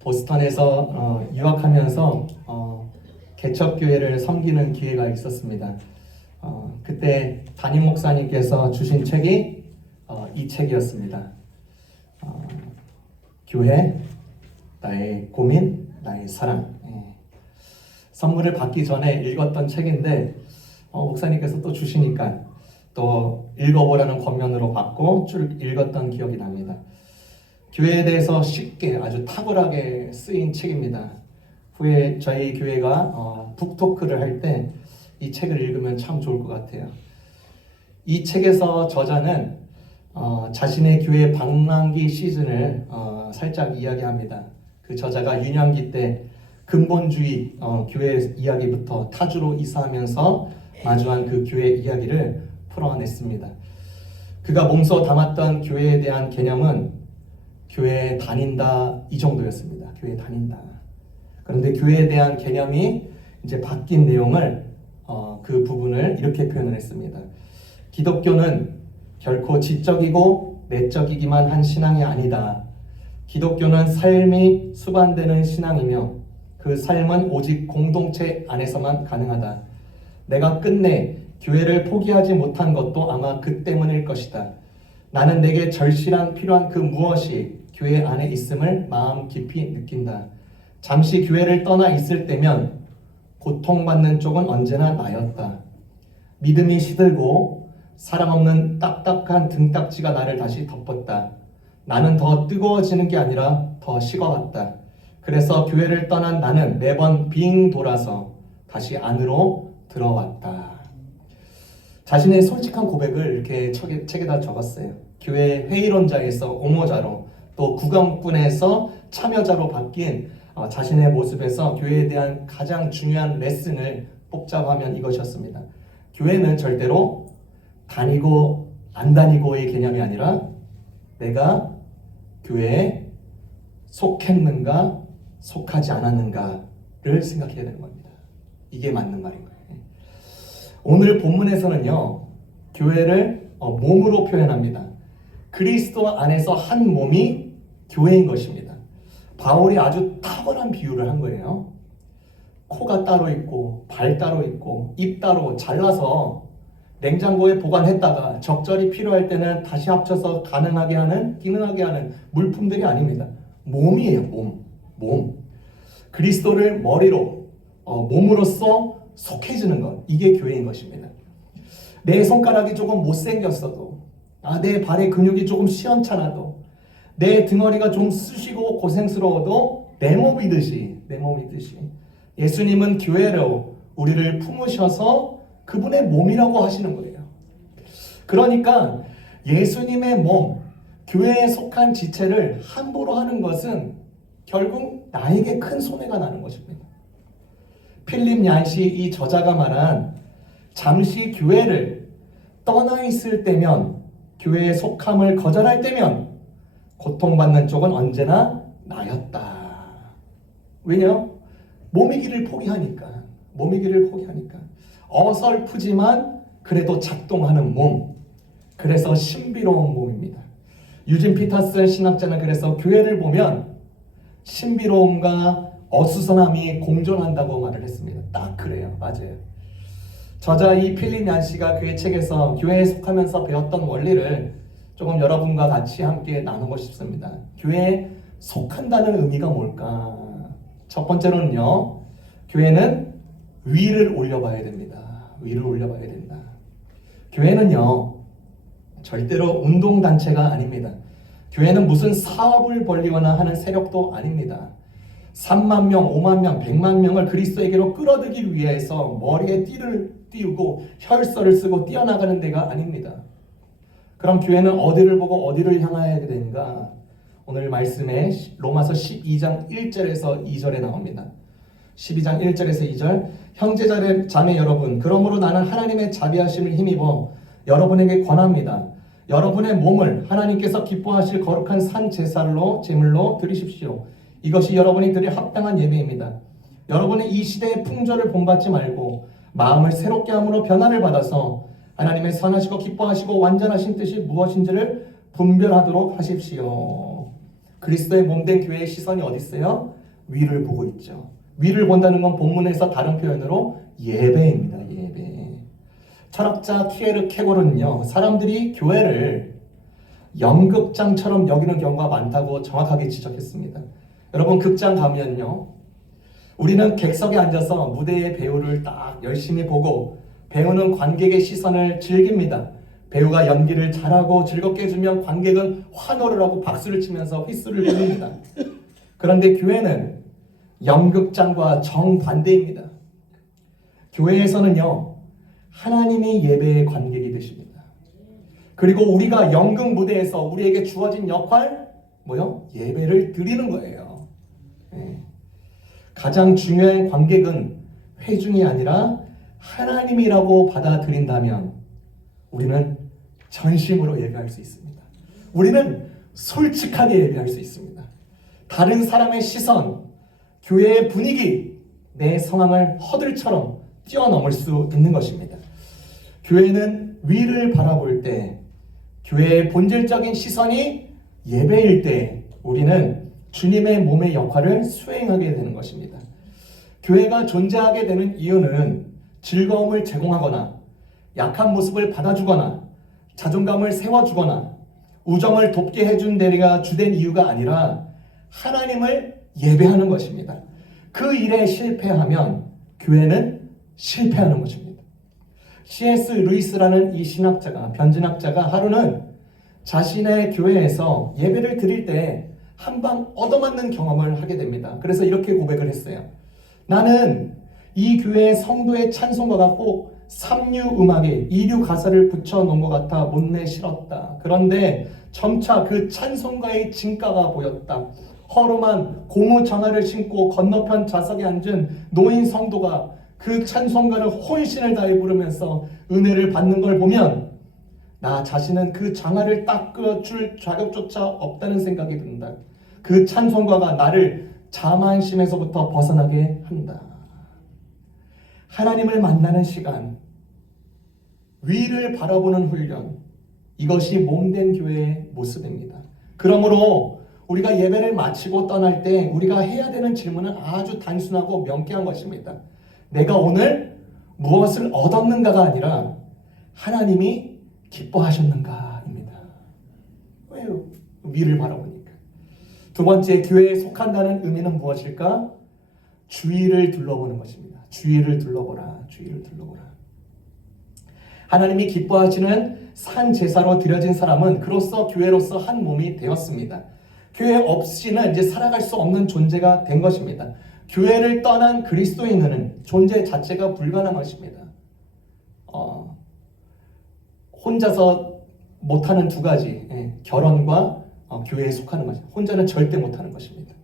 보스턴에서 유학하면서 개척교회를 섬기는 기회가 있었습니다. 그때 담임 목사님께서 주신 책이 이 책이었습니다. 교회, 나의 고민, 나의 사랑. 선물을 받기 전에 읽었던 책인데 목사님께서 또 주시니까 또 읽어보라는 권면으로 받고 쭉 읽었던 기억이 납니다. 교회에 대해서 쉽게 아주 탁월하게 쓰인 책입니다. 후에 저희 교회가 북토크를 할 때 이 책을 읽으면 참 좋을 것 같아요. 이 책에서 저자는 자신의 교회 방랑기 시즌을 살짝 이야기합니다. 그 저자가 유년기 때 근본주의 교회 이야기부터 타주로 이사하면서 마주한 그 교회 이야기를 풀어냈습니다. 그가 몸소 담았던 교회에 대한 개념은 교회에 다닌다 이 정도였습니다. 교회에 다닌다. 그런데 교회에 대한 개념이 이제 바뀐 내용을 그 부분을 이렇게 표현을 했습니다. 기독교는 결코 지적이고 내적이기만 한 신앙이 아니다. 기독교는 삶이 수반되는 신앙이며 그 삶은 오직 공동체 안에서만 가능하다. 내가 끝내 교회를 포기하지 못한 것도 아마 그 때문일 것이다. 나는 내게 절실한 필요한 그 무엇이 교회 안에 있음을 마음 깊이 느낀다. 잠시 교회를 떠나 있을 때면 고통받는 쪽은 언제나 나였다. 믿음이 시들고 사랑 없는 딱딱한 등딱지가 나를 다시 덮었다. 나는 더 뜨거워지는 게 아니라 더 식어갔다. 그래서 교회를 떠난 나는 매번 빙 돌아서 다시 안으로 들어왔다. 자신의 솔직한 고백을 이렇게 책에다 적었어요. 교회 회의론자에서 옹호자로 또 구경꾼에서 참여자로 바뀐 자신의 모습에서 교회에 대한 가장 중요한 레슨을 뽑자하면 이것이었습니다. 교회는 절대로 다니고 안 다니고의 개념이 아니라 내가 교회에 속했는가 속하지 않았는가를 생각해야 되는 겁니다. 이게 맞는 말인 거예요. 오늘 본문에서는요, 교회를 몸으로 표현합니다. 그리스도 안에서 한 몸이 교회인 것입니다. 바울이 아주 탁월한 비유를 한 거예요. 코가 따로 있고 발 따로 있고 입 따로 잘라서 냉장고에 보관했다가 적절히 필요할 때는 다시 합쳐서 기능하게 하는 물품들이 아닙니다. 몸이에요. 몸. 그리스도를 머리로 몸으로써 속해지는 것, 이게 교회인 것입니다. 내 손가락이 조금 못생겼어도, 내 발의 근육이 조금 시원찮아도, 내 등허리가 좀 쑤시고 고생스러워도 내 몸이듯이 예수님은 교회로 우리를 품으셔서 그분의 몸이라고 하시는 거예요. 그러니까 예수님의 몸, 교회에 속한 지체를 함부로 하는 것은 결국 나에게 큰 손해가 나는 것입니다. 필립 얀시 이 저자가 말한 잠시 교회를 떠나 있을 때면, 교회에 속함을 거절할 때면 고통받는 쪽은 언제나 나였다. 왜냐? 몸이기를 포기하니까. 어설프지만 그래도 작동하는 몸. 그래서 신비로운 몸입니다. 유진 피터슨 신학자는 그래서 교회를 보면 신비로움과 어수선함이 공존한다고 말을 했습니다. 딱 그래요. 맞아요. 저자 이 필립 얀시가 그의 책에서 교회에 속하면서 배웠던 원리를 조금 여러분과 같이 함께 나누고 싶습니다. 교회에 속한다는 의미가 뭘까? 첫 번째로는요, 교회는 위를 올려봐야 됩니다. 교회는요, 절대로 운동단체가 아닙니다. 교회는 무슨 사업을 벌리거나 하는 세력도 아닙니다. 3만 명, 5만 명, 100만 명을 그리스도에게로 끌어들이기 위해서 머리에 띠를 띄우고 혈서를 쓰고 뛰어나가는 데가 아닙니다. 그럼 교회는 어디를 보고 어디를 향해야 되는가? 오늘 말씀에 로마서 12장 1절에서 2절에 나옵니다. 12장 1절에서 2절, 형제 자매 여러분, 그러므로 나는 하나님의 자비하심을 힘입어 여러분에게 권합니다. 여러분의 몸을 하나님께서 기뻐하실 거룩한 산 제물로 드리십시오. 이것이 여러분이 드릴 합당한 예배입니다. 여러분의 이 시대의 풍조를 본받지 말고 마음을 새롭게 함으로 변화를 받아서 하나님의 선하시고 기뻐하시고 완전하신 뜻이 무엇인지를 분별하도록 하십시오. 그리스도의 몸된 교회의 시선이 어디 있어요? 위를 보고 있죠. 위를 본다는 건 본문에서 다른 표현으로 예배입니다. 예배. 철학자 키에르 케고르는요, 사람들이 교회를 연극장처럼 여기는 경우가 많다고 정확하게 지적했습니다. 여러분, 극장 가면요, 우리는 객석에 앉아서 무대의 배우를 딱 열심히 보고 배우는 관객의 시선을 즐깁니다. 배우가 연기를 잘하고 즐겁게 해주면 관객은 환호를 하고 박수를 치면서 휘슬을 불립니다. 그런데 교회는 연극장과 정반대입니다. 교회에서는요, 하나님이 예배의 관객이 되십니다. 그리고 우리가 연극 무대에서 우리에게 주어진 역할, 뭐요? 예배를 드리는 거예요. 네. 가장 중요한 관객은 회중이 아니라 하나님이라고 받아들인다면 우리는 전심으로 예배할 수 있습니다. 우리는 솔직하게 예배할 수 있습니다. 다른 사람의 시선, 교회의 분위기, 내 상황을 허들처럼 뛰어넘을 수 있는 것입니다. 교회는 위를 바라볼 때, 교회의 본질적인 시선이 예배일 때 우리는 주님의 몸의 역할을 수행하게 되는 것입니다. 교회가 존재하게 되는 이유는 즐거움을 제공하거나 약한 모습을 받아주거나 자존감을 세워주거나 우정을 돕게 해준 데가 주된 이유가 아니라 하나님을 예배하는 것입니다. 그 일에 실패하면 교회는 실패하는 것입니다. C.S. 루이스라는 이 신학자가, 변진학자가 하루는 자신의 교회에서 예배를 드릴 때 한 방 얻어맞는 경험을 하게 됩니다. 그래서 이렇게 고백을 했어요. 나는 이 교회의 성도의 찬송가가 꼭 삼류 음악에 이류 가사를 붙여놓은 것 같아 못내 싫었다. 그런데 점차 그 찬송가의 진가가 보였다. 허름한 고무 장화를 신고 건너편 좌석에 앉은 노인 성도가 그 찬송가를 혼신을 다해 부르면서 은혜를 받는 걸 보면 나 자신은 그 장화를 닦아줄 자격조차 없다는 생각이 든다. 그 찬송가가 나를 자만심에서부터 벗어나게 한다. 하나님을 만나는 시간, 위를 바라보는 훈련, 이것이 몸된 교회의 모습입니다. 그러므로 우리가 예배를 마치고 떠날 때 우리가 해야 되는 질문은 아주 단순하고 명쾌한 것입니다. 내가 오늘 무엇을 얻었는가가 아니라 하나님이 기뻐하셨는가입니다. 왜요? 위를 바라보니까. 두 번째, 교회에 속한다는 의미는 무엇일까? 주위를 둘러보는 것입니다. 주위를 둘러보라. 주위를 둘러보라. 하나님이 기뻐하시는 산 제사로 드려진 사람은 그로써 교회로서 한 몸이 되었습니다. 교회 없이는 이제 살아갈 수 없는 존재가 된 것입니다. 교회를 떠난 그리스도인은 존재 자체가 불가능한 것입니다. 혼자서 못하는 두 가지, 결혼과 교회에 속하는 것입니다. 혼자는 절대 못하는 것입니다.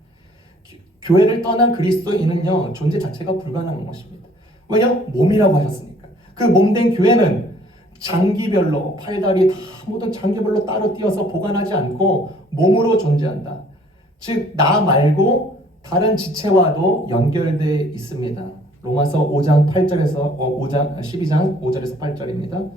교회를 떠난 그리스도인은요, 존재 자체가 불가능한 것입니다. 왜냐? 몸이라고 하셨으니까. 그 몸된 교회는 장기별로, 팔다리 다 모든 장기별로 따로 띄어서 보관하지 않고 몸으로 존재한다. 즉, 나 말고 다른 지체와도 연결되어 있습니다. 로마서 5장 8절에서 12장 5절에서 8절입니다.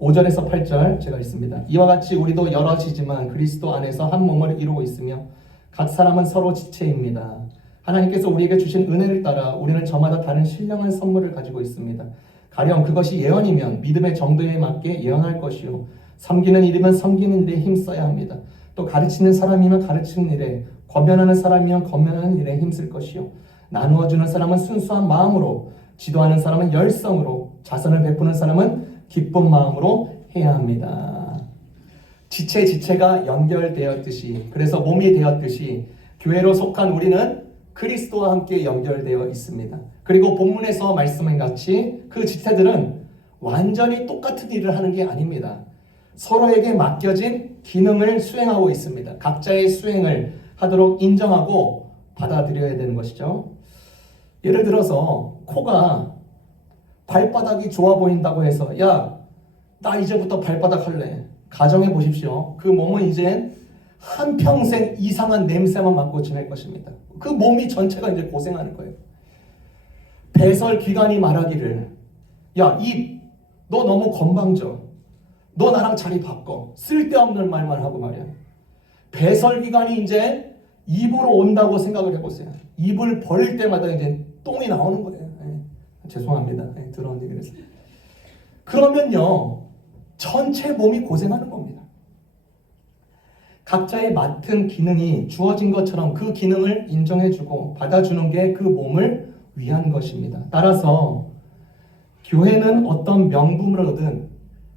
5절에서 8절 제가 읽습니다. 이와 같이 우리도 여럿이지만 그리스도 안에서 한 몸을 이루고 있으며 각 사람은 서로 지체입니다. 하나님께서 우리에게 주신 은혜를 따라 우리는 저마다 다른 신령한 선물을 가지고 있습니다. 가령 그것이 예언이면 믿음의 정도에 맞게 예언할 것이요, 섬기는 일이면 섬기는 일에 힘써야 합니다. 또 가르치는 사람이면 가르치는 일에, 권면하는 사람이면 권면하는 일에 힘쓸 것이요, 나누어주는 사람은 순수한 마음으로, 지도하는 사람은 열성으로, 자선을 베푸는 사람은 기쁜 마음으로 해야 합니다. 지체가 연결되었듯이, 그래서 몸이 되었듯이 교회로 속한 우리는 그리스도와 함께 연결되어 있습니다. 그리고 본문에서 말씀한 같이 그 지체들은 완전히 똑같은 일을 하는 게 아닙니다. 서로에게 맡겨진 기능을 수행하고 있습니다. 각자의 수행을 하도록 인정하고 받아들여야 되는 것이죠. 예를 들어서 코가 발바닥이 좋아 보인다고 해서 야, 나 이제부터 발바닥 할래. 가정해 보십시오. 그 몸은 이제 한평생 이상한 냄새만 맡고 지낼 것입니다. 그 몸이 전체가 이제 고생하는 거예요. 배설기관이 말하기를 야, 입, 너 너무 건방져. 너 나랑 자리 바꿔. 쓸데없는 말만 하고 말이야. 배설기관이 이제 입으로 온다고 생각을 해보세요. 입을 벌릴 때마다 이제 똥이 나오는 거예요. 죄송합니다. 들어온 얘기라서. 그러면요, 전체 몸이 고생하는 겁니다. 각자의 맡은 기능이 주어진 것처럼 그 기능을 인정해주고 받아주는 게 그 몸을 위한 것입니다. 따라서 교회는 어떤 명분으로든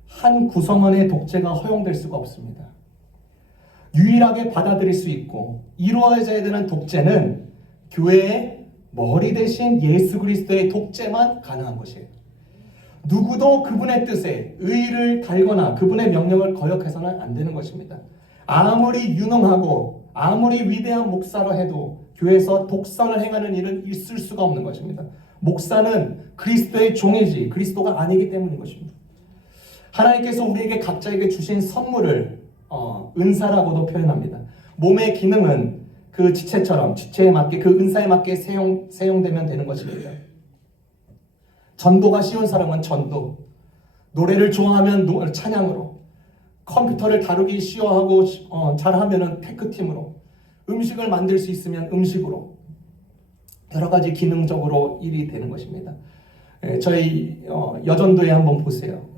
한 구성원의 독재가 허용될 수가 없습니다. 유일하게 받아들일 수 있고 이루어져야 되는 독재는 교회의 머리 대신 예수 그리스도의 독재만 가능한 것이에요. 누구도 그분의 뜻에 의의를 달거나 그분의 명령을 거역해서는 안 되는 것입니다. 아무리 유능하고 아무리 위대한 목사라 해도 교회에서 독선을 행하는 일은 있을 수가 없는 것입니다. 목사는 그리스도의 종이지 그리스도가 아니기 때문인 것입니다. 하나님께서 우리에게 각자에게 주신 선물을 은사라고도 표현합니다. 몸의 기능은 그 지체처럼 지체에 맞게 그 은사에 맞게 사용되면 되는 것입니다. 전도가 쉬운 사람은 전도, 노래를 좋아하면 찬양으로, 컴퓨터를 다루기 쉬워하고 잘하면 테크팀으로, 음식을 만들 수 있으면 음식으로, 여러 가지 기능적으로 일이 되는 것입니다. 저희 여전도에 한번 보세요.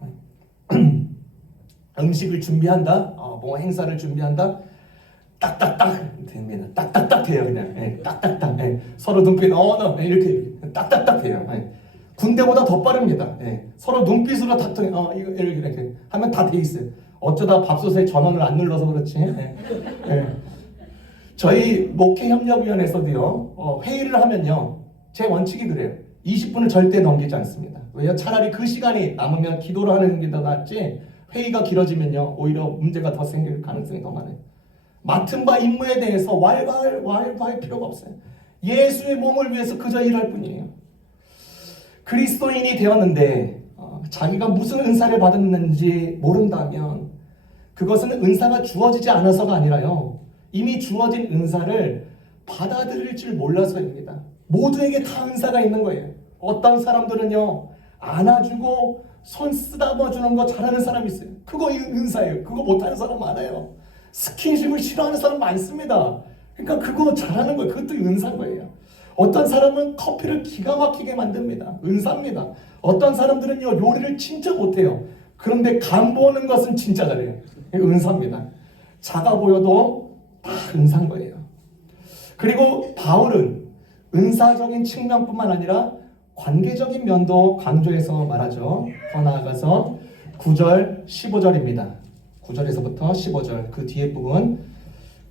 음식을 준비한다, 뭐 행사를 준비한다, 딱딱딱 됩니다. 딱딱딱 돼요 그냥. 딱딱딱. 서로 눈빛 이렇게 딱딱딱 돼요. 군대보다 더 빠릅니다. 서로 눈빛으로 다투 이거 이렇게 하면 다 돼 있어요. 어쩌다 밥솥에 전원을 안 눌러서 그렇지. 저희 목회협력위원회에서도요, 회의를 하면요, 제 원칙이 그래요. 20분을 절대 넘기지 않습니다. 왜요? 차라리 그 시간이 남으면 기도를 하는 게 더 낫지, 회의가 길어지면요, 오히려 문제가 더 생길 가능성이 더 많아요. 맡은 바 임무에 대해서 왈할 필요가 없어요. 예수의 몸을 위해서 그저 일할 뿐이에요. 그리스도인이 되었는데 자기가 무슨 은사를 받았는지 모른다면 그것은 은사가 주어지지 않아서가 아니라요, 이미 주어진 은사를 받아들일 줄 몰라서입니다. 모두에게 다 은사가 있는 거예요. 어떤 사람들은요, 안아주고 손 쓰다듬어 주는 거 잘하는 사람이 있어요. 그거 은사예요. 그거 못하는 사람 많아요. 스킨십을 싫어하는 사람 많습니다. 그러니까 그거 잘하는 거예요. 그것도 은사인 거예요. 어떤 사람은 커피를 기가 막히게 만듭니다. 은사입니다. 어떤 사람들은요, 요리를 진짜 못해요. 그런데 간 보는 것은 진짜 잘해요. 은사입니다. 작아 보여도 다 은사인 거예요. 그리고 바울은 은사적인 측면뿐만 아니라 관계적인 면도 강조해서 말하죠. 더 나아가서 9절, 15절입니다. 9절에서부터 15절, 그 뒤에 부분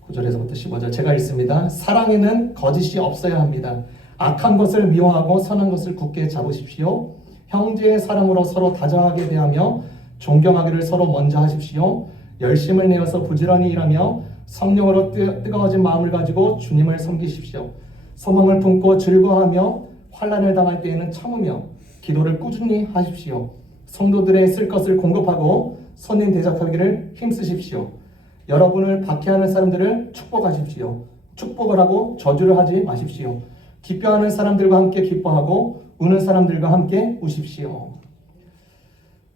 9절에서부터 15절 제가 읽습니다. 사랑에는 거짓이 없어야 합니다. 악한 것을 미워하고 선한 것을 굳게 잡으십시오. 형제의 사랑으로 서로 다정하게 대하며 존경하기를 서로 먼저 하십시오. 열심을 내어서 부지런히 일하며 성령으로 뜨거워진 마음을 가지고 주님을 섬기십시오. 소망을 품고 즐거워하며 환난을 당할 때에는 참으며 기도를 꾸준히 하십시오. 성도들의 쓸 것을 공급하고 선인 대접하기를 힘쓰십시오. 여러분을 박해하는 사람들을 축복하십시오. 축복을 하고 저주를 하지 마십시오. 기뻐하는 사람들과 함께 기뻐하고 우는 사람들과 함께 우십시오.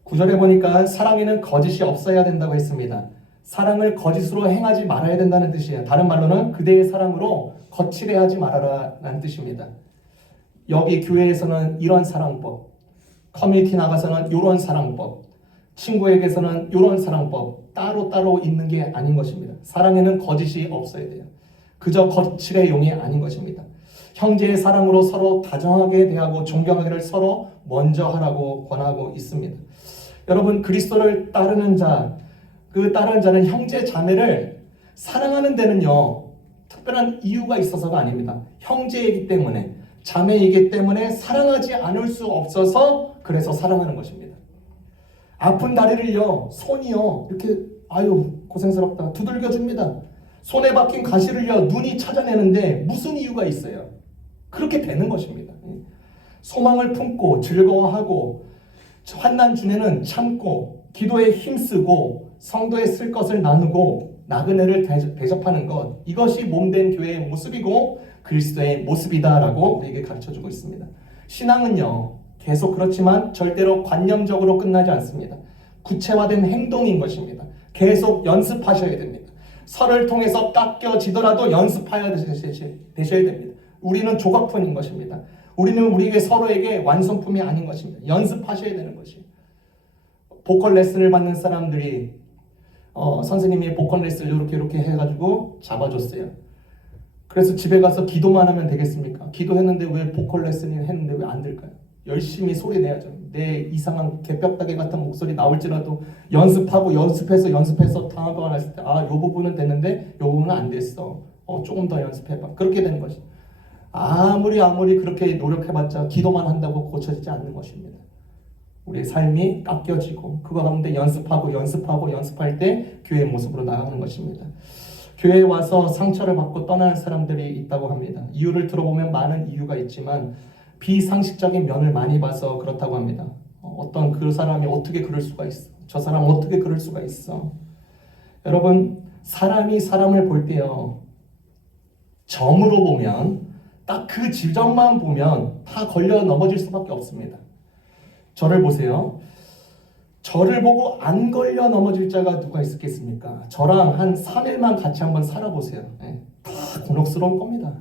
9절에 보니까 사랑에는 거짓이 없어야 된다고 했습니다. 사랑을 거짓으로 행하지 말아야 된다는 뜻이에요. 다른 말로는 그대의 사랑으로 거칠해하지 말아라라는 뜻입니다. 여기 교회에서는 이런 사랑법, 커뮤니티 나가서는 이런 사랑법, 친구에게서는 이런 사랑법 따로따로 있는 게 아닌 것입니다. 사랑에는 거짓이 없어야 돼요. 그저 거칠의 용이 아닌 것입니다. 형제의 사랑으로 서로 다정하게 대하고 존경하기를 서로 먼저 하라고 권하고 있습니다. 여러분, 그리스도를 따르는 자, 그 따르는 자는 형제 자매를 사랑하는 데는요, 특별한 이유가 있어서가 아닙니다. 형제이기 때문에, 자매이기 때문에 사랑하지 않을 수 없어서 그래서 사랑하는 것입니다. 아픈 다리를요, 손이요, 이렇게 아유 고생스럽다 두들겨 줍니다. 손에 박힌 가시를요, 눈이 찾아내는데 무슨 이유가 있어요? 그렇게 되는 것입니다. 소망을 품고 즐거워하고 환난 중에는 참고 기도에 힘쓰고 성도에 쓸 것을 나누고 나그네를 대접하는 것, 이것이 몸된 교회의 모습이고 그리스도의 모습이다라고 우리에게 가르쳐주고 있습니다. 신앙은요, 계속 그렇지만 절대로 관념적으로 끝나지 않습니다. 구체화된 행동인 것입니다. 계속 연습하셔야 됩니다. 설을 통해서 깎여지더라도 연습하여야 되셔야 됩니다. 우리는 조각품인 것입니다. 우리는 우리에게 서로에게 완성품이 아닌 것입니다. 연습하셔야 되는 것이에요. 보컬 레슨을 받는 사람들이 선생님이 보컬 레슨을 이렇게 해가지고 잡아줬어요. 그래서 집에 가서 기도만 하면 되겠습니까? 기도했는데 왜 보컬 레슨을 했는데 왜 안 될까요? 열심히 소리 내야죠. 내 이상한 개벽다개 같은 목소리 나올지라도 연습해서 다음번 했을 때 요 부분은 됐는데 요 부분은 안 됐어. 조금 더 연습해봐. 그렇게 되는 것이. 아무리 그렇게 노력해봤자 기도만 한다고 고쳐지지 않는 것입니다. 우리의 삶이 깎여지고 그거 가운데 연습할 때 교회의 모습으로 나아가는 것입니다. 교회에 와서 상처를 받고 떠나는 사람들이 있다고 합니다. 이유를 들어보면 많은 이유가 있지만 비상식적인 면을 많이 봐서 그렇다고 합니다. 어떤 그 사람이 어떻게 그럴 수가 있어? 저 사람 어떻게 그럴 수가 있어? 여러분, 사람이 사람을 볼 때요, 점으로 보면 딱 그 지점만 보면 다 걸려 넘어질 수밖에 없습니다. 저를 보세요. 저를 보고 안 걸려 넘어질 자가 누가 있겠습니까? 저랑 한 3일만 같이 한번 살아보세요. 다 곤혹스러울 겁니다.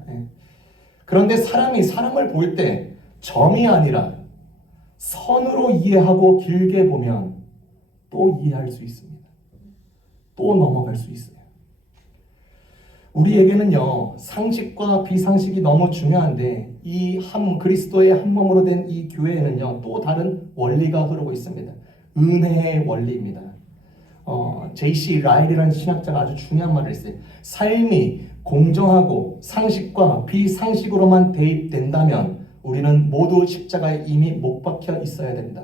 그런데 사람이 사람을 볼 때 점이 아니라 선으로 이해하고 길게 보면 또 이해할 수 있습니다. 또 넘어갈 수 있어요. 우리에게는요, 상식과 비상식이 너무 중요한데 이 그리스도의 한 몸으로 된 이 교회에는요, 또 다른 원리가 흐르고 있습니다. 은혜의 원리입니다. J.C. 라일이라는 신학자가 아주 중요한 말을 했어요. 삶이 공정하고 상식과 비상식으로만 대입된다면 우리는 모두 십자가에 이미 못 박혀 있어야 된다.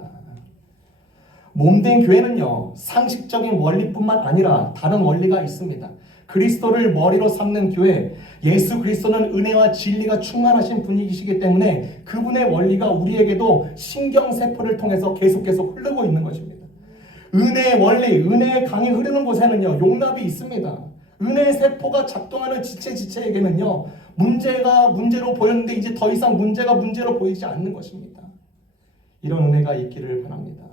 몸된 교회는요, 상식적인 원리뿐만 아니라 다른 원리가 있습니다. 그리스도를 머리로 삼는 교회, 예수 그리스도는 은혜와 진리가 충만하신 분이시기 때문에 그분의 원리가 우리에게도 신경세포를 통해서 계속 흐르고 있는 것입니다. 은혜의 원리, 은혜의 강이 흐르는 곳에는요, 용납이 있습니다. 은혜의 세포가 작동하는 지체에게는요, 문제가 문제로 보였는데 이제 더 이상 문제가 문제로 보이지 않는 것입니다. 이런 은혜가 있기를 바랍니다.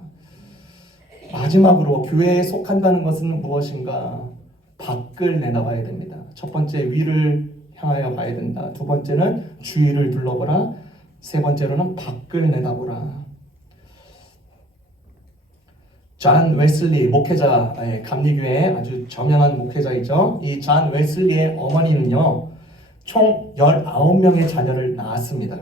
마지막으로 교회에 속한다는 것은 무엇인가? 밖을 내다봐야 됩니다. 첫 번째, 위를 향하여 봐야 된다. 두 번째는 주위를 둘러보라. 세 번째로는 밖을 내다보라. 존 웨슬리 목회자, 감리교회의 아주 저명한 목회자이죠. 이 존 웨슬리의 어머니는요, 총 19명의 자녀를 낳았습니다.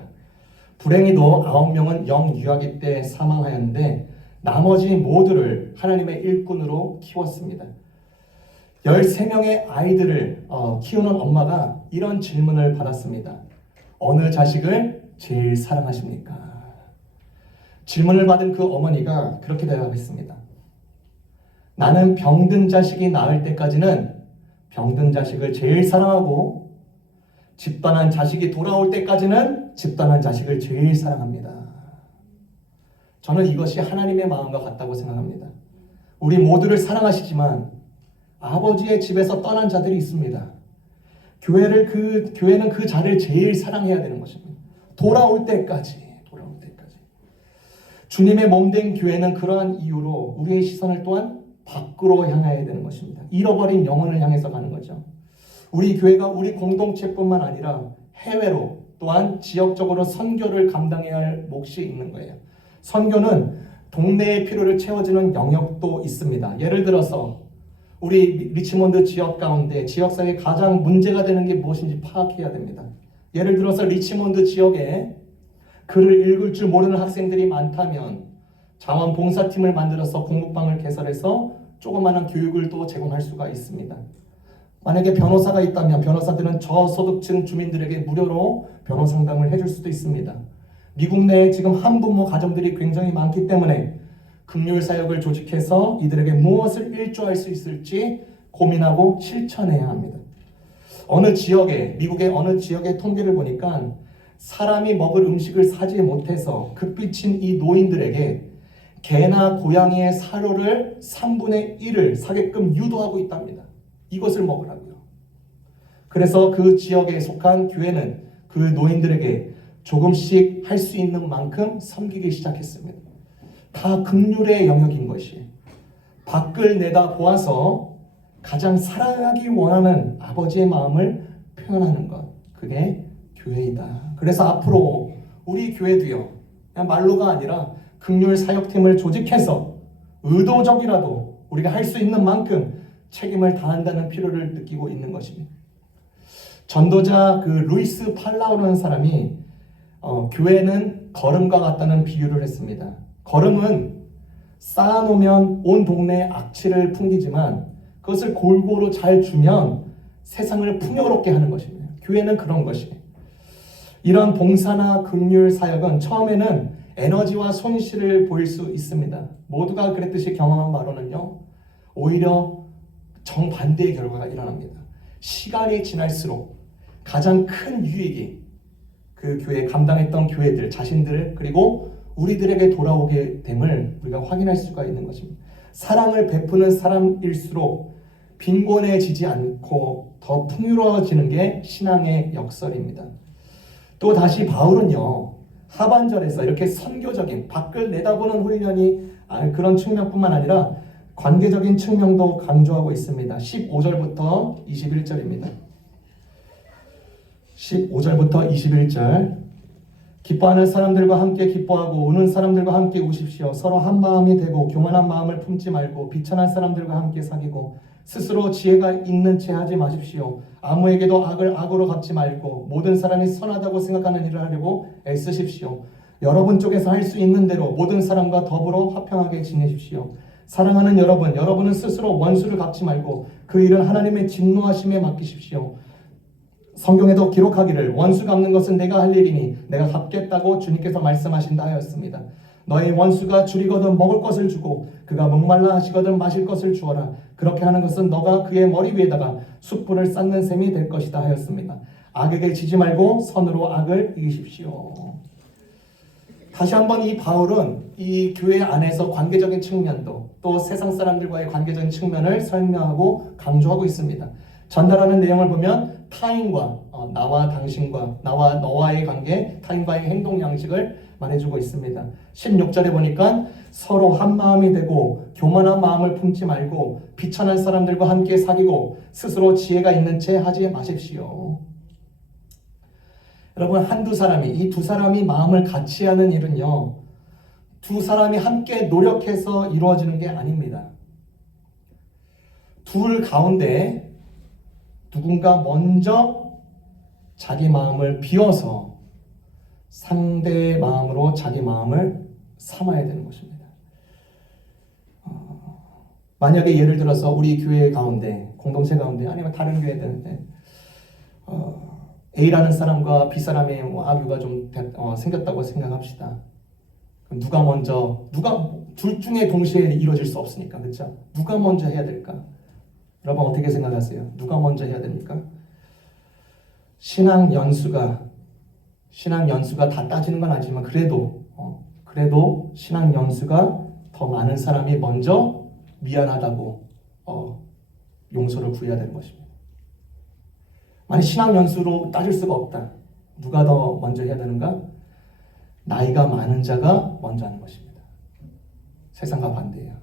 불행히도 9명은 영유아기 때 사망하였는데 나머지 모두를 하나님의 일꾼으로 키웠습니다. 13명의 아이들을 키우는 엄마가 이런 질문을 받았습니다. 어느 자식을 제일 사랑하십니까? 질문을 받은 그 어머니가 그렇게 대답했습니다. 나는 병든 자식이 나을 때까지는 병든 자식을 제일 사랑하고 집단한 자식이 돌아올 때까지는 집단한 자식을 제일 사랑합니다. 저는 이것이 하나님의 마음과 같다고 생각합니다. 우리 모두를 사랑하시지만 아버지의 집에서 떠난 자들이 있습니다. 교회는 그 자를 제일 사랑해야 되는 것입니다. 돌아올 때까지. 주님의 몸된 교회는 그러한 이유로 우리의 시선을 또한 밖으로 향해야 되는 것입니다. 잃어버린 영혼을 향해서 가는 거죠. 우리 교회가 우리 공동체뿐만 아니라 해외로 또한 지역적으로 선교를 감당해야 할 몫이 있는 거예요. 선교는 동네의 필요를 채워주는 영역도 있습니다. 예를 들어서 우리 리치몬드 지역 가운데 지역사회에 가장 문제가 되는 게 무엇인지 파악해야 됩니다. 예를 들어서 리치몬드 지역에 글을 읽을 줄 모르는 학생들이 많다면 자원봉사팀을 만들어서 공부방을 개설해서 조그마한 교육을 또 제공할 수가 있습니다. 만약에 변호사가 있다면 변호사들은 저소득층 주민들에게 무료로 변호 상담을 해줄 수도 있습니다. 미국 내에 지금 한부모 가정들이 굉장히 많기 때문에 긍휼 사역을 조직해서 이들에게 무엇을 일조할 수 있을지 고민하고 실천해야 합니다. 미국의 어느 지역의 통계를 보니까 사람이 먹을 음식을 사지 못해서 급비친 이 노인들에게 개나 고양이의 사료를 3분의 1을 사게끔 유도하고 있답니다. 이것을 먹으라고요. 그래서 그 지역에 속한 교회는 그 노인들에게 조금씩 할 수 있는 만큼 섬기기 시작했습니다. 다 긍휼의 영역인 것이 밖을 내다 보아서 가장 사랑하기 원하는 아버지의 마음을 표현하는 것, 그게 교회이다. 그래서 앞으로 우리 교회도요, 그냥 말로가 아니라 긍휼 사역팀을 조직해서 의도적이라도 우리가 할 수 있는 만큼 책임을 다한다는 필요를 느끼고 있는 것입니다. 전도자 루이스 팔라우라는 사람이 교회는 걸음과 같다는 비유를 했습니다. 걸음은 쌓아놓으면 온 동네에 악취를 풍기지만 그것을 골고루 잘 주면 세상을 풍요롭게 하는 것입니다. 교회는 그런 것이에요. 이런 봉사나 긍휼 사역은 처음에는 에너지와 손실을 보일 수 있습니다. 모두가 그랬듯이 경험한 바로는요, 오히려 정반대의 결과가 일어납니다. 시간이 지날수록 가장 큰 유익이 그 교회 감당했던 교회들 자신들 그리고 우리들에게 돌아오게 됨을 우리가 확인할 수가 있는 것입니다. 사랑을 베푸는 사람일수록 빈곤해지지 않고 더 풍요로워지는 게 신앙의 역설입니다. 또 다시 바울은요, 하반절에서 이렇게 선교적인 밖을 내다보는 훈련이 그런 측면뿐만 아니라 관계적인 측면도 강조하고 있습니다. 15절부터 21절입니다. 15절부터 21절. 기뻐하는 사람들과 함께 기뻐하고 우는 사람들과 함께 우십시오. 서로 한 마음이 되고 교만한 마음을 품지 말고 비천한 사람들과 함께 사귀고 스스로 지혜가 있는 채 하지 마십시오. 아무에게도 악을 악으로 갚지 말고 모든 사람이 선하다고 생각하는 일을 하려고 애쓰십시오. 여러분 쪽에서 할 수 있는 대로 모든 사람과 더불어 화평하게 지내십시오. 사랑하는 여러분, 여러분은 스스로 원수를 갚지 말고 그 일은 하나님의 진노하심에 맡기십시오. 성경에도 기록하기를 원수 갚는 것은 내가 할 일이니 내가 갚겠다고 주님께서 말씀하신다 하였습니다. 너의 원수가 줄이거든 먹을 것을 주고 그가 목말라 하시거든 마실 것을 주어라. 그렇게 하는 것은 너가 그의 머리 위에다가 숯불을 쌓는 셈이 될 것이다 하였습니다. 악에게 지지 말고 선으로 악을 이기십시오. 다시 한번 이 바울은 이 교회 안에서 관계적인 측면도 또 세상 사람들과의 관계적인 측면을 설명하고 강조하고 있습니다. 전달하는 내용을 보면 타인과 나와 당신과 나와 너와의 관계, 타인과의 행동 양식을 말해주고 있습니다. 16절에 보니까 서로 한 마음이 되고 교만한 마음을 품지 말고 비천한 사람들과 함께 사귀고 스스로 지혜가 있는 채 하지 마십시오. 여러분, 한두 사람이 이 두 사람이 마음을 같이 하는 일은요, 두 사람이 함께 노력해서 이루어지는 게 아닙니다. 둘 가운데 누군가 먼저 자기 마음을 비워서 상대의 마음으로 자기 마음을 삼아야 되는 것입니다. 만약에 예를 들어서 우리 교회 가운데, 공동체 가운데 아니면 다른 교회들 A라는 사람과 B 사람의 악유가 좀 생겼다고 생각합시다. 누가 둘 중에 동시에 이루어질 수 없으니까, 그렇죠? 누가 먼저 해야 될까? 여러분 어떻게 생각하세요? 누가 먼저 해야 됩니까? 신앙 연수가 다 따지는 건 아니지만 그래도 신앙 연수가 더 많은 사람이 먼저 미안하다고 용서를 구해야 되는 것입니다. 만약 신앙 연수로 따질 수가 없다. 누가 더 먼저 해야 되는가? 나이가 많은 자가 먼저 하는 것입니다. 세상과 반대예요.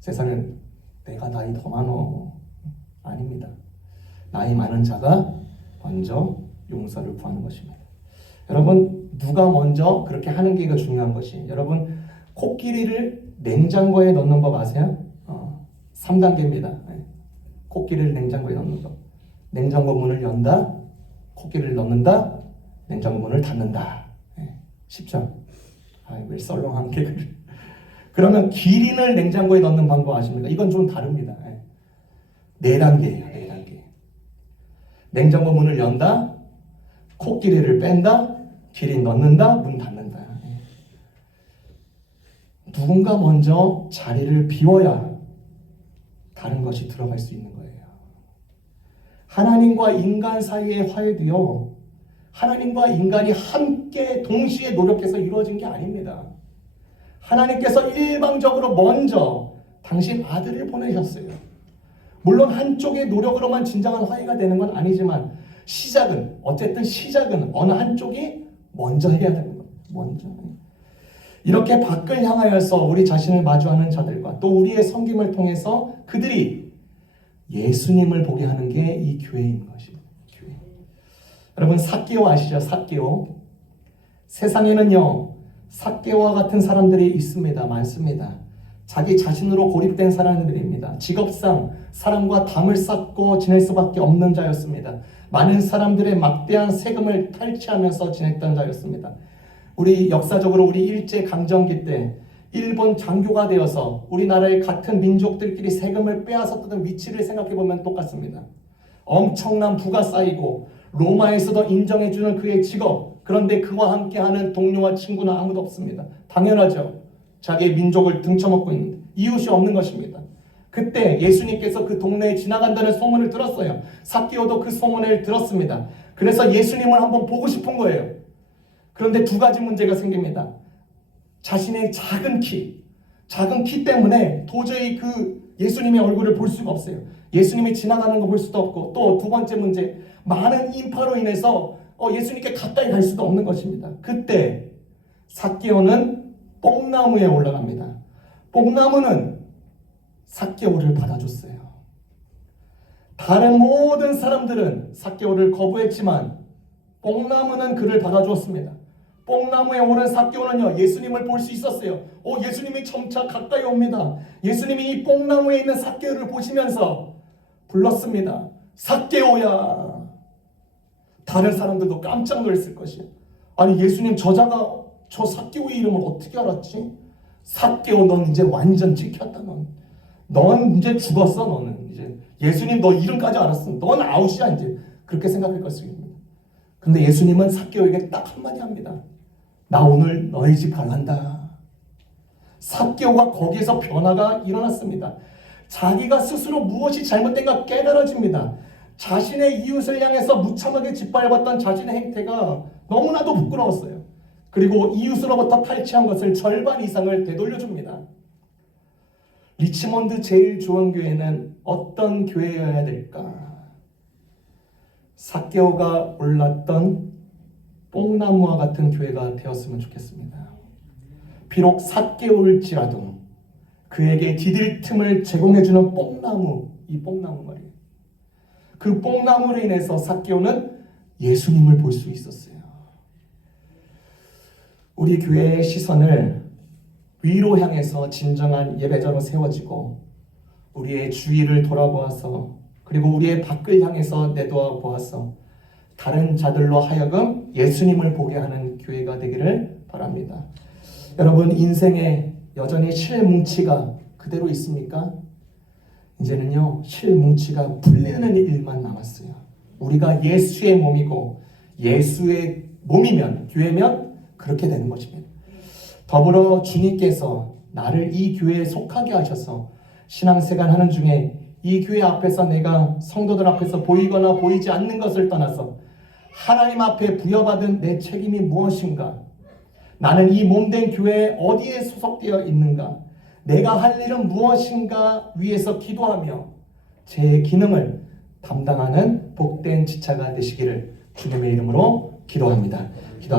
세상은 내가 나이 더 많어. 아닙니다. 나이 많은 자가 먼저 용서를 구하는 것입니다. 여러분, 누가 먼저 그렇게 하는 게 중요한 것이, 여러분 코끼리를 냉장고에 넣는 법 아세요? 3단계입니다. 코끼리를 냉장고에 넣는 법. 냉장고 문을 연다, 코끼리를 넣는다, 냉장고 문을 닫는다. 쉽죠? 왜 썰렁한 게 그래. 그러면 기린을 냉장고에 넣는 방법 아십니까? 이건 좀 다릅니다. 4단계예요. 4단계. 냉장고 문을 연다, 코끼리를 뺀다, 기린 넣는다, 문 닫는다. 누군가 먼저 자리를 비워야 다른 것이 들어갈 수 있는 거예요. 하나님과 인간 사이의 화해도요, 하나님과 인간이 함께 동시에 노력해서 이루어진 게 아닙니다. 하나님께서 일방적으로 먼저 당신 아들을 보내셨어요. 물론 한쪽의 노력으로만 진정한 화해가 되는 건 아니지만 어쨌든 시작은 어느 한쪽이 먼저 해야 되는 거예요. 먼저. 이렇게 밖을 향하여서 우리 자신을 마주하는 자들과 또 우리의 섬김을 통해서 그들이 예수님을 보게 하는 게 이 교회인 것입니다. 교회. 여러분 삭개오 아시죠? 삭개오. 세상에는요 삭개오와 같은 사람들이 있습니다. 많습니다. 자기 자신으로 고립된 사람들입니다. 직업상 사람과 담을 쌓고 지낼 수밖에 없는 자였습니다. 많은 사람들의 막대한 세금을 탈취하면서 지냈던 자였습니다. 우리 역사적으로 우리 일제강점기 때 일본 장교가 되어서 우리나라의 같은 민족들끼리 세금을 빼앗았던 위치를 생각해보면 똑같습니다. 엄청난 부가 쌓이고 로마에서도 인정해주는 그의 직업, 그런데 그와 함께하는 동료와 친구는 아무도 없습니다. 당연하죠. 자기의 민족을 등쳐먹고 있는데 이웃이 없는 것입니다. 그때 예수님께서 그 동네에 지나간다는 소문을 들었어요. 삭개오도 그 소문을 들었습니다. 그래서 예수님을 한번 보고 싶은 거예요. 그런데 두 가지 문제가 생깁니다. 자신의 작은 키 때문에 도저히 그 예수님의 얼굴을 볼 수가 없어요. 예수님이 지나가는 거 볼 수도 없고, 또 두 번째 문제, 많은 인파로 인해서 예수님께 가까이 갈 수도 없는 것입니다. 그때 삭개오는 뽕나무에 올라갑니다. 뽕나무는 삭개오를 받아줬어요. 다른 모든 사람들은 삭개오를 거부했지만 뽕나무는 그를 받아주었습니다. 뽕나무에 오른 삭개오는요 예수님을 볼 수 있었어요. 예수님이 점차 가까이 옵니다. 예수님이 이 뽕나무에 있는 삭개오를 보시면서 불렀습니다. 삭개오야. 다른 사람들도 깜짝 놀랐을 것이에요. 아니 예수님 저자가 저 삭개오의 이름을 어떻게 알았지? 삭개오 넌 이제 완전 찍혔다. 넌 이제 죽었어. 너는 이제 예수님 너 이름까지 알았어. 넌 아웃이야 이제. 그렇게 생각할 것입니다. 근데 예수님은 삭개오에게 딱 한마디 합니다. 나 오늘 너희 집 갈란다. 삭개오가 거기에서 변화가 일어났습니다. 자기가 스스로 무엇이 잘못된가 깨달아집니다. 자신의 이웃을 향해서 무참하게 짓밟았던 자신의 행태가 너무나도 부끄러웠어요. 그리고 이웃으로부터 탈취한 것을 절반 이상을 되돌려줍니다. 리치몬드 제1조원교회는 어떤 교회여야 될까? 삭개오가 올랐던 뽕나무와 같은 교회가 되었으면 좋겠습니다. 비록 삭개오일지라도 그에게 디딜 틈을 제공해주는 뽕나무, 이 뽕나무 말이에요. 그 뽕나무로 인해서 삭개오는 예수님을 볼 수 있었어요. 우리 교회의 시선을 위로 향해서 진정한 예배자로 세워지고 우리의 주위를 돌아보아서 그리고 우리의 밖을 향해서 내다보아서 다른 자들로 하여금 예수님을 보게 하는 교회가 되기를 바랍니다. 여러분 인생에 여전히 실뭉치가 그대로 있습니까? 이제는요 실뭉치가 풀리는 일만 남았어요. 우리가 예수의 몸이고 예수의 몸이면 교회면 그렇게 되는 것입니다. 더불어 주님께서 나를 이 교회에 속하게 하셔서 신앙생활 하는 중에 이 교회 앞에서 내가 성도들 앞에서 보이거나 보이지 않는 것을 떠나서 하나님 앞에 부여받은 내 책임이 무엇인가? 나는 이 몸된 교회에 어디에 소속되어 있는가? 내가 할 일은 무엇인가 위에서 기도하며 제 기능을 담당하는 복된 지체가 되시기를 주님의 이름으로 기도합니다. 기도하겠습니다.